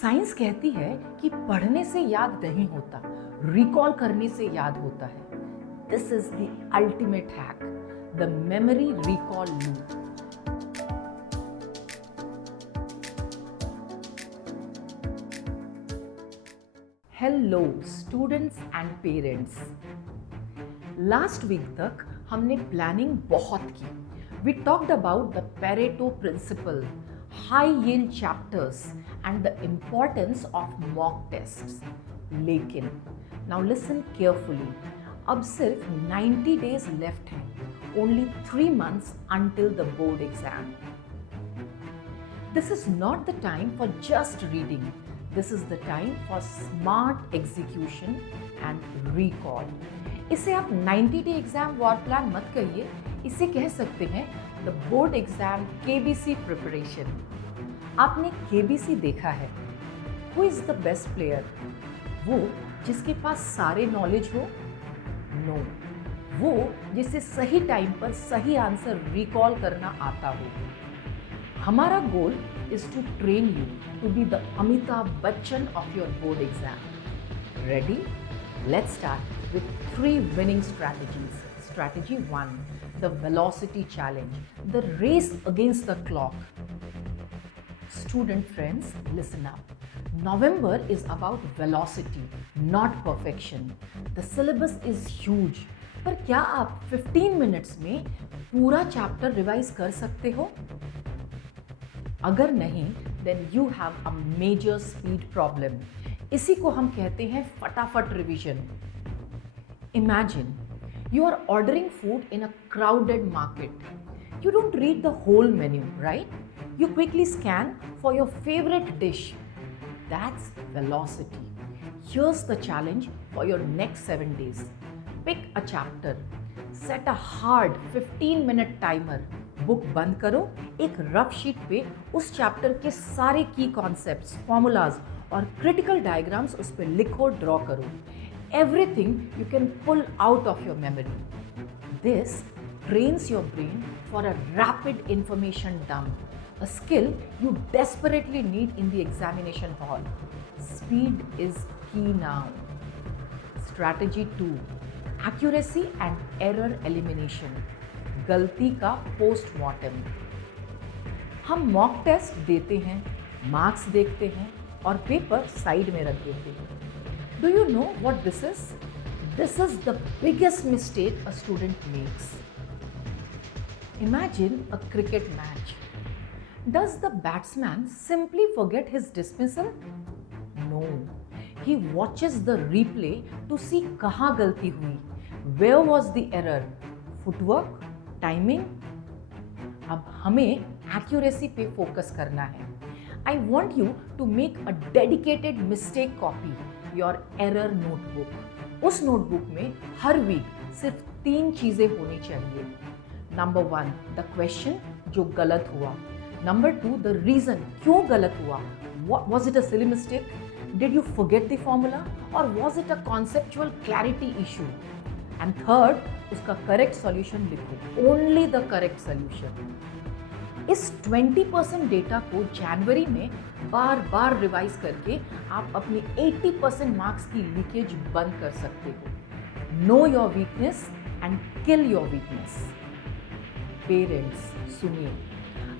Science कहती है कि पढ़ने से याद नहीं होता, रिकॉल करने से याद होता है। This is the ultimate hack, the memory recall loop. Hello students and parents. Last week तक हमने प्लानिंग बहुत की। We talked about the Pareto principle, high yield chapters and the importance of mock tests. लेकिन now listen carefully, अब सिर्फ 90 days left हैं, only 3 months until the board exam. This is not the time for just reading. This is the time for smart execution and recall. इसे आप 90 day exam war plan मत कहिए, इसे कह सकते हैं the board exam KBC preparation. आपने KBC देखा है। Who is the best player? वो जिसके पास सारे नॉलेज हो? नो, वो जिसे सही टाइम पर सही आंसर रिकॉल करना आता हो। हमारा गोल is to train you to be the Amitabh Bachchan of your board exam. Ready? Let's start with 3 winning strategies. Strategy 1, the velocity challenge, the race against the clock. Student friends, listen up. November is about velocity, not perfection. The syllabus is huge. पर क्या आप 15 minutes में पूरा chapter revise कर सकते हो? अगर नहीं, then you have a major speed problem. इसी को हम कहते हैं फटाफट revision. Imagine you are ordering food in a crowded market. You don't read the whole menu, right? You quickly scan for your favorite dish. That's velocity. Here's the challenge for your next 7 days. Pick a chapter. Set a hard 15-minute timer. Book बंद करो, एक rough sheet पे उस chapter के सारे की concepts, formulas और critical diagrams उस पे लिखो, ड्रॉ करो। Everything you can pull out of your memory. This trains your brain for a rapid information dump, a skill you desperately need in the examination hall. Speed is key now. Strategy 2, accuracy and error elimination, गलती का postmortem. हम mock test देते हैं, marks देखते हैं और paper side में रख देते हैं। Do you know what this is? This is the biggest mistake a student makes. Imagine a cricket match. Does the batsman simply forget his dismissal? No, he watches the replay to see कहाँ गलती हुई। Where was the error? Footwork, timing? अब हमें accuracy पे focus करना है। I want you to make a dedicated mistake copy, your error notebook. उस notebook में हर वीक सिर्फ 3 चीजें होनी चाहिए। नंबर 1, द क्वेश्चन जो गलत हुआ। नंबर 2, द रीजन क्यों गलत हुआ। Was it a silly mistake? Did you forget the formula और was it a conceptual clarity issue? And third, उसका करेक्ट सॉल्यूशन लिखो, ओनली द करेक्ट सॉल्यूशन। इस 20% डेटा को जनवरी में बार बार रिवाइज करके आप अपनी 80% मार्क्स की लीकेज बंद कर सकते हो। Know your weakness and kill your weakness. Parents सुनिए,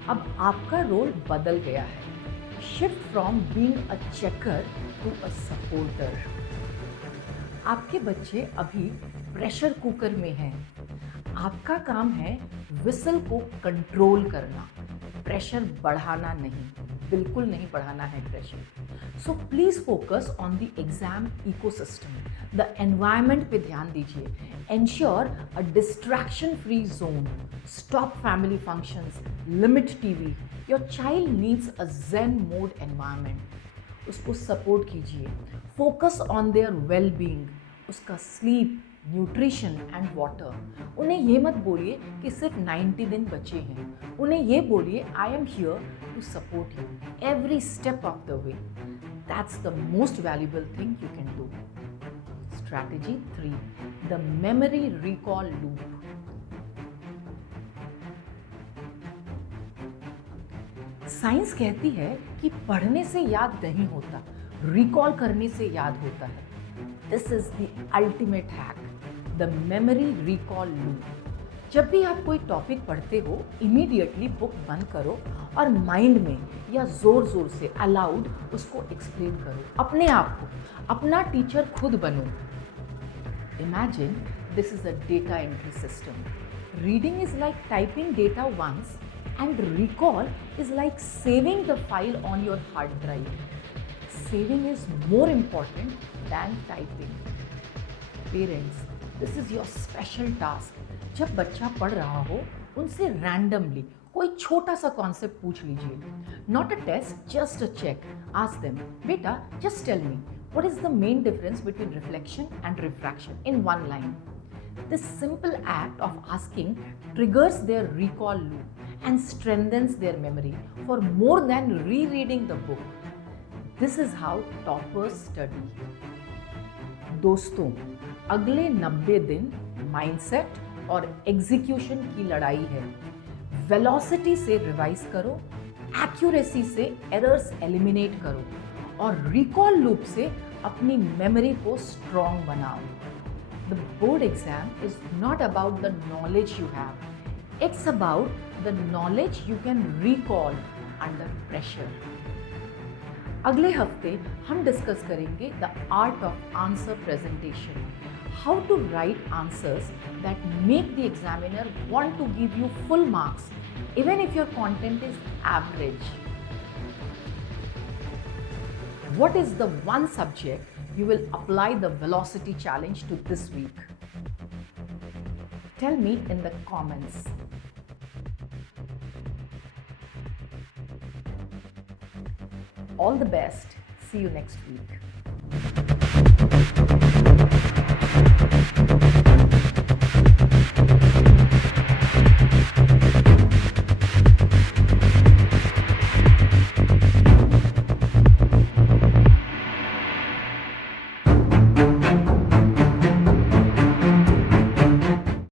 अब आपका रोल बदल गया है। Shift from being a checker to a supporter. आपके बच्चे अभी प्रेशर कुकर में हैं। आपका काम है विसल को कंट्रोल करना, प्रेशर बढ़ाना नहीं, बिल्कुल नहीं बढ़ाना है pressure. So please focus on the exam ecosystem, the environment पे ध्यान दीजिए। Ensure a distraction free zone, stop family functions, limit TV. Your child needs a zen mode environment. उसको सपोर्ट कीजिए। Focus on their well being, उसका sleep, nutrition and water. उन्हें ये मत बोलिए कि सिर्फ 90 दिन बचे हैं। उन्हें ये बोलिए, I am here to support you every step of the way. That's the most valuable thing you can do. Strategy 3, the memory recall loop. Science कहती है कि पढ़ने से याद नहीं होता, रिकॉल करने से याद होता है। This is the ultimate hack, the memory recall loop. जब भी आप कोई टॉपिक पढ़ते हो, इमीडिएटली बुक बंद करो और माइंड में या जोर जोर से अलाउड उसको एक्सप्लेन करो। अपने आप को अपना टीचर खुद बनो। Imagine this is a data entry system. Reading is like typing data once and recall is like saving the file on your hard drive. Saving is more important than typing. Parents, this is your special task. जब बच्चा पढ़ रहा हो, उनसे randomly कोई छोटा सा concept पूछ लीजिए. Not a test, just a check. Ask them, बेटा, just tell me, what is the main difference between reflection and refraction in one line? This simple act of asking triggers their recall loop and strengthens their memory for more than rereading the book. This is how toppers study. दोस्तों, अगले 90 दिन mindset और execution की लड़ाई है। Velocity से revise करो, accuracy से एरर्स एलिमिनेट करो और रिकॉल लूप से अपनी मेमोरी को स्ट्रॉन्ग बनाओ। The board exam is not about the knowledge you have. It's about the knowledge you can recall under pressure. अगले हफ्ते हम डिस्कस करेंगे the art of answer presentation. How to write answers that make the examiner want to give you full marks even if your content is average. What is the one subject you will apply the velocity challenge to this week? Tell me in the comments. All the best. See you next week.